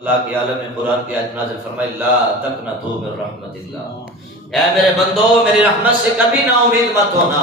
اللہ کی عالم قرآن کی آیت نازل فرمائی لا تقنطوا من رحمت اللہ، اے میرے بندو میری رحمت سے کبھی نا امید مت ہونا،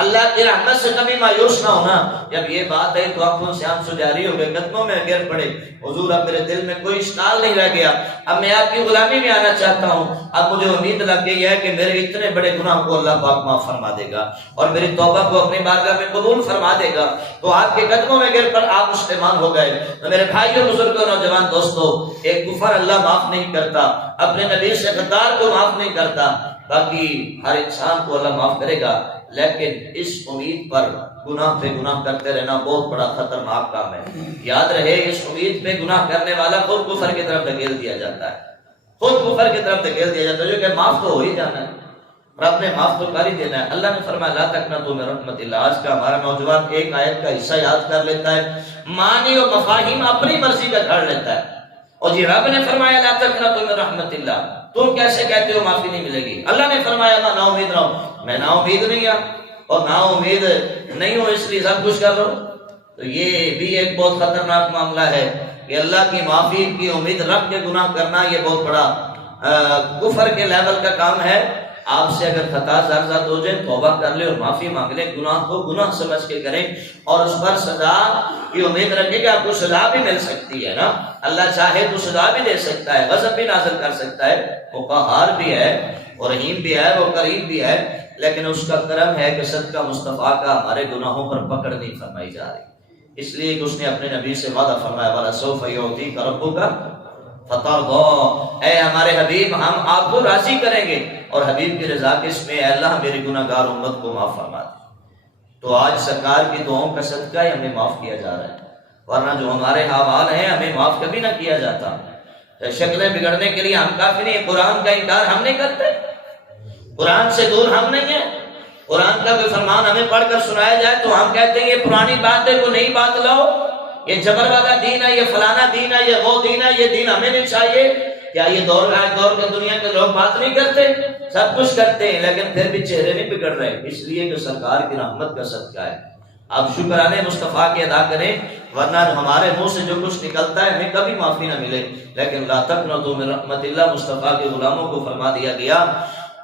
اللہ کی رحمت سے کبھی مایوس نہ ہونا۔ جب یہ بات ہے تو آنکھوں سے آنسو جاری ہو گئے، قدموں میں گر پڑے، حضور اب میرے دل میں کوئی اشکال نہیں رہ گیا، اب میں آپ کی غلامی میں آنا چاہتا ہوں، اب مجھے امید لگ گئی ہے کہ میرے اتنے بڑے گناہ کو اللہ پاک معاف فرما دے گا اور میری توبہ کو اپنی بارگاہ میں قبول فرما دے گا۔ تو آپ کے قدموں میں گر کر آپ مسلمان ہو گئے۔ تو میرے بھائیوں بزرگوں نوجوان دوستو، ایک کفر اللہ معاف نہیں کرتا، اپنے نبی سے غدار کو معاف نہیں کرتا، باقی ہر انسان کو اللہ معاف کرے گا، لیکن اس امید پر گناہ پہ گناہ کرتے رہنا بہت بڑا خطرناک کام ہے۔ یاد رہے اس امید پہ گناہ کرنے والا خود کفر کی طرف دھکیل دیا جاتا ہے، خود کفر کی طرف دھکیل دیا جاتا ہے، جو کہ معاف تو ہو ہی جانا ہے، رب نے معاف تو کر ہی دینا ہے۔ اللہ نے فرمایا لا تقنطوا من رحمت اللہ۔ آج کا ہمارا نوجوان ایک آیت کا حصہ یاد کر لیتا ہے، معنی اور مفاہیم اپنی مرضی کا گھڑ لیتا ہے، اور جی رب نے فرمایا لا تقنطوا من رحمت اللہ، تم کیسے کہتے ہو معافی نہیں ملے گی؟ اللہ نے فرمایا میں نا امید رہا ہوں، میں نا امید نہیں ہوں اور نا امید نہیں ہوں اس لیے سب کچھ کر رہا ہوں۔ تو یہ بھی ایک بہت خطرناک معاملہ ہے کہ اللہ کی معافی کی امید رکھ کے گناہ کرنا، یہ بہت بڑا کفر کے لیول کا کام ہے۔ آپ سے اگر خطا زرزد ہو جائے توبہ کر لے اور معافی مانگ لے، گناہ کو گناہ سمجھ کے کریں اور اس پر سزا کی امید رکھے کہ آپ کو سزا بھی مل سکتی ہے نا، اللہ چاہے تو سزا بھی دے سکتا ہے، غضب بھی نازل کر سکتا ہے، وہ قہار بھی ہے اور رحیم بھی ہے، وہ کریم بھی ہے، لیکن اس کا کرم ہے کہ صدقہ مصطفیٰ کا ہمارے گناہوں پر پکڑ نہیں فرمائی جا رہی، اس لیے کہ اس نے اپنے نبی سے وعدہ فرمایا وَلَسَوْفَ يُعْطِيكَ رَبُّكَ فَتَرْضَىٰ، اے ہمارے حبیب ہم آپ کو راضی کریں گے، اور حبیب کی رضا کس میں؟ اے اللہ میری گناہگار امت کو معاف فرما دے۔ تو آج سرکار کی دعاؤں کا صدقہ ہی ہمیں معاف کیا جا رہا ہے، ورنہ جو ہمارے حوال ہیں ہمیں معاف کبھی نہ کیا جاتا۔ شکلیں بگڑنے کے لیے ہم کافی نہیں، قرآن کا انکار ہم نہیں کرتے، قرآن سے دور ہم نہیں ہیں، قرآن کا کوئی فرمان ہمیں پڑھ کر سنایا جائے تو ہم کہتے ہیں یہ پرانی بات ہے، کوئی نئی بات لاؤ، یہ جبر والا دین ہے، یہ فلانا دین ہے، یہ وہ دین ہے، یہ دین ہمیں نہیں چاہیے۔ کیا یہ دور کے دنیا کے لوگ بات نہیں کرتے؟ سب کچھ کرتے ہیں، لیکن پھر بھی چہرے نہیں بگڑ رہے، اس لیے کہ سرکار کی رحمت کا صدقہ ہے۔ اب شکرانے مصطفیٰ کے ادا کریں، ورنہ ہمارے منہ سے جو کچھ نکلتا ہے ہمیں کبھی معافی نہ ملے۔ لیکن لا تقنطوا من رحمت اللہ، مصطفیٰ کے غلاموں کو فرما دیا گیا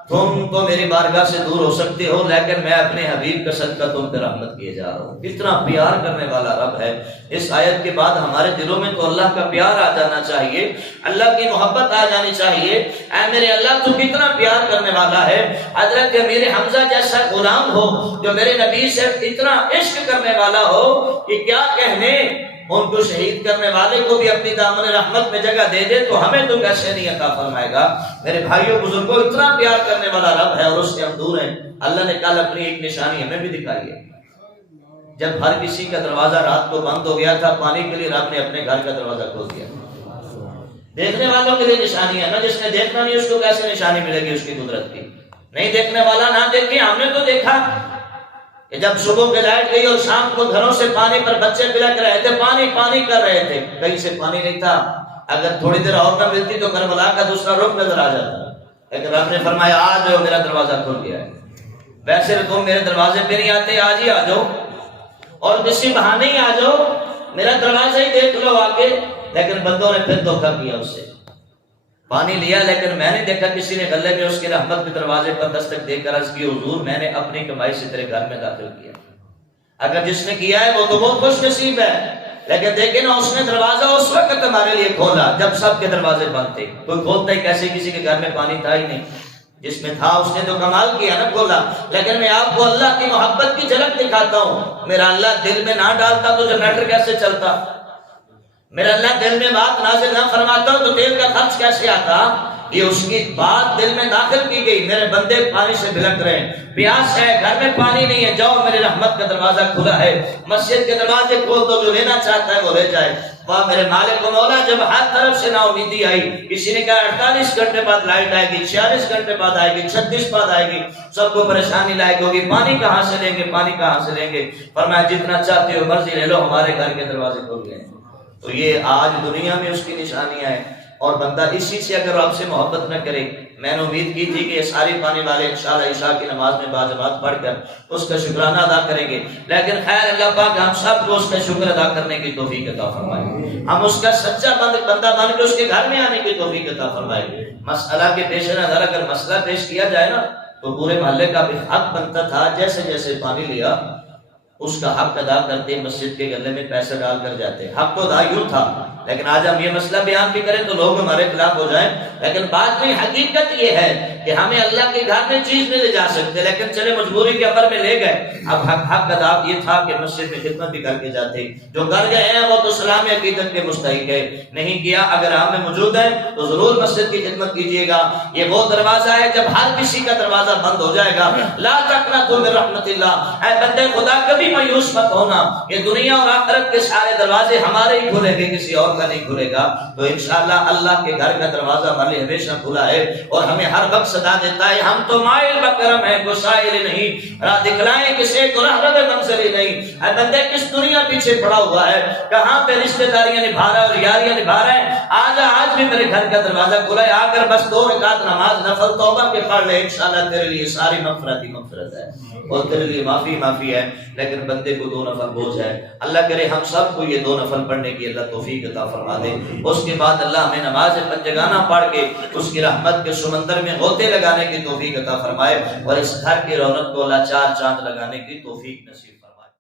تم تو میری بارگاہ سے دور ہو سکتے ہو، لیکن میں اپنے حبیب کا صدقہ تم پہ رحمت کیے جا رہا ہوں۔ کتنا پیار کرنے والا رب ہے۔ اس آیت کے بعد ہمارے دلوں میں تو اللہ کا پیار آ جانا چاہیے، اللہ کی محبت آ جانی چاہیے۔ اے میرے اللہ تو کتنا پیار کرنے والا ہے، حضرت امیر حمزہ جیسا غلام ہو جو میرے نبی سے اتنا عشق کرنے والا ہو کہ کیا کہنے، ان کو شہید کرنے والے کو بھی اپنی دامن رحمت میں جگہ دے دے تو ہمیں تو کیسے نہیں عطا فرمائے گا۔ میرے بھائیوں بزرگوں، اتنا پیار کرنے والا رب ہے اور اس سے ہم دور ہیں۔ اللہ نے کل اپنی ایک نشانی ہمیں بھی دکھائی ہے، جب ہر کسی کا دروازہ رات کو بند ہو گیا تھا پانی کے لیے، رب نے اپنے گھر کا دروازہ کھول دیا۔ دیکھنے والوں کے لیے نشانی ہے نا، جس نے دیکھنا نہیں اس کو کیسے نشانی ملے گی اس کی قدرت کی؟ نہیں دیکھنے والا نہ دیکھے، ہم نے تو دیکھا کہ جب صبح کے لائٹ گئی اور شام کو گھروں سے پانی پر بچے بلک رہے تھے، پانی پانی کر رہے تھے، کہیں سے پانی نہیں تھا، اگر تھوڑی دیر اور نہ ملتی تو کربلا کا دوسرا رخ نظر آ جاتا، لیکن رب نے فرمایا آ جاؤ، میرا دروازہ کھل گیا ہے۔ ویسے تم میرے دروازے پہ نہیں آتے، آج ہی آ جاؤ اور کسی بہانے ہی آ جاؤ، میرا دروازہ ہی دیکھ لو آ کے۔ لیکن بندوں نے پھر دھوکہ کیا، اس سے پانی لیا، لیکن میں نے دیکھا کسی نے گلے میں اس کے رحمت کے دروازے پر دستک دے کر عرض کی حضور میں نے اپنی کمائی سے تیرے گھر میں داخل کیا۔ اگر جس نے کیا ہے وہ تو بہت خوش نصیب ہے، لیکن دیکھیں نا اس نے دروازہ اس وقت ہمارے لیے کھولا جب سب کے دروازے بند تھے، کوئی کھولتا ہی کیسے، کسی کے گھر میں پانی تھا ہی نہیں، جس میں تھا اس نے تو کمال کیا نا، کھولا۔ لیکن میں آپ کو اللہ کی محبت کی جھلک دکھاتا ہوں، میرا اللہ دل میں نہ ڈالتا تو جنریٹر کیسے چلتا، میرا اللہ دل میں بات نازل نہ فرماتا تو تیل کا خرچ کیسے آتا؟ یہ اس کی بات دل میں داخل کی گئی، میرے بندے پانی سے بھلک رہے ہیں، پیاس ہے، گھر میں پانی نہیں ہے، جاؤ میری رحمت کا دروازہ کھلا ہے، مسجد کے دروازے کھول دو، جو لینا چاہتا ہے وہ لے جائے۔ واہ میرے مالک و مولا، جب ہر طرف سے نا امیدی آئی، کسی نے کہا 48 گھنٹے بعد لائٹ آئے گی، 46 گھنٹے بعد آئے گی، 36 بعد آئے گی، سب کو پریشانی لائق ہوگی، پانی کہاں سے لیں گے، پانی کہاں سے لیں گے؟ فرمایا جتنا چاہتے ہو مرضی لے لو، ہمارے گھر کے دروازے کھل گئے۔ تو یہ آج دنیا میں اس کی نشانیاں ہیں، اور بندہ اسی سے اگر آپ سے محبت نہ کرے، میں نے امید کی تھی کہ یہ ساری پانے والے انشاءاللہ عشاء کی نماز میں باجماعت پڑھ کر اس کا شکرانہ ادا کریں گے، لیکن خیر اللہ پاک ہم سب کو اس کا شکر ادا کرنے کی توفیق عطا فرمائے، ہم اس کا سچا بندہ بن کے اس کے گھر میں آنے کی توفیق عطا فرمائے۔ مسئلہ کے پیش نظر اگر مسئلہ پیش کیا جائے نا تو پورے محلے کا بھی حق بنتا تھا، جیسے جیسے پانی لیا اس کا حق ادا کرتے، مسجد کے گلے میں پیسے ڈال کر جاتے، حق تو ادا یوں تھا۔ لیکن آج ہم یہ مسئلہ بیان بھی کریں تو لوگ ہمارے خلاف ہو جائیں، لیکن بات میں حقیقت یہ ہے کہ ہمیں اللہ کے گھر میں چیز نہیں لے جا سکتے، لیکن چلے مجبوری کے امر میں لے گئے۔ اب حق ادا یہ تھا کہ مسجد میں خدمت بھی کر کے جاتے، جو کر گئے ہیں وہ تو اسلام عقیدت کے مستحق ہے، نہیں کیا اگر ہم میں موجود ہے تو ضرور مسجد کی خدمت کیجیے گا۔ یہ وہ دروازہ ہے جب ہر کسی کا دروازہ بند ہو جائے گا، لا تقنطوا من رحمت اللہ، اے بندے خدا کبھی مایوس مت ہونا، یہ دنیا اور آخرت کے سارے دروازے ہمارے ہی کھلیں گے، کسی اور کا نہیں کھلے گا۔ تو انشاءاللہ اللہ کے گھر کا دروازہ ہمارے لیے ہمیشہ کھلا ہے اور ہمیں ہر وقت صدا دیتا ہے، ہم تو مائل بکرم ہیں گسائل نہیں، راہ دکھلائیں کسی کو رہنم منزل ہی نہیں۔ اے بندے کس دنیا پیچھے پڑا ہوا ہے، کہاں پہ رشتہ داریاں نبھا رہا ہے اور یاریاں نبھا رہا ہے، آج بھی میرے گھر کا دروازہ کھلا ہے، آ کر بس 2 رکعت نماز نفل توبہ کے پڑھ لے، انشاءاللہ تیرے لیے ساری مغفرت ہی مغفرت ہے اور تیرے لیے معافی ہے۔ لیکن بندے کو 2 نفل بوجھ ہے، اللہ کرے ہم سب کو یہ 2 نفل پڑھنے کی اللہ توفیق عطا فرما دے، اس کے بعد اللہ ہمیں نماز پنجگانہ پڑھ کے اس کی رحمت کے سمندر میں غوطے لگانے کی توفیق عطا فرمائے اور اس گھر کی رونق کو اللہ 4 چاند لگانے کی توفیق نصیب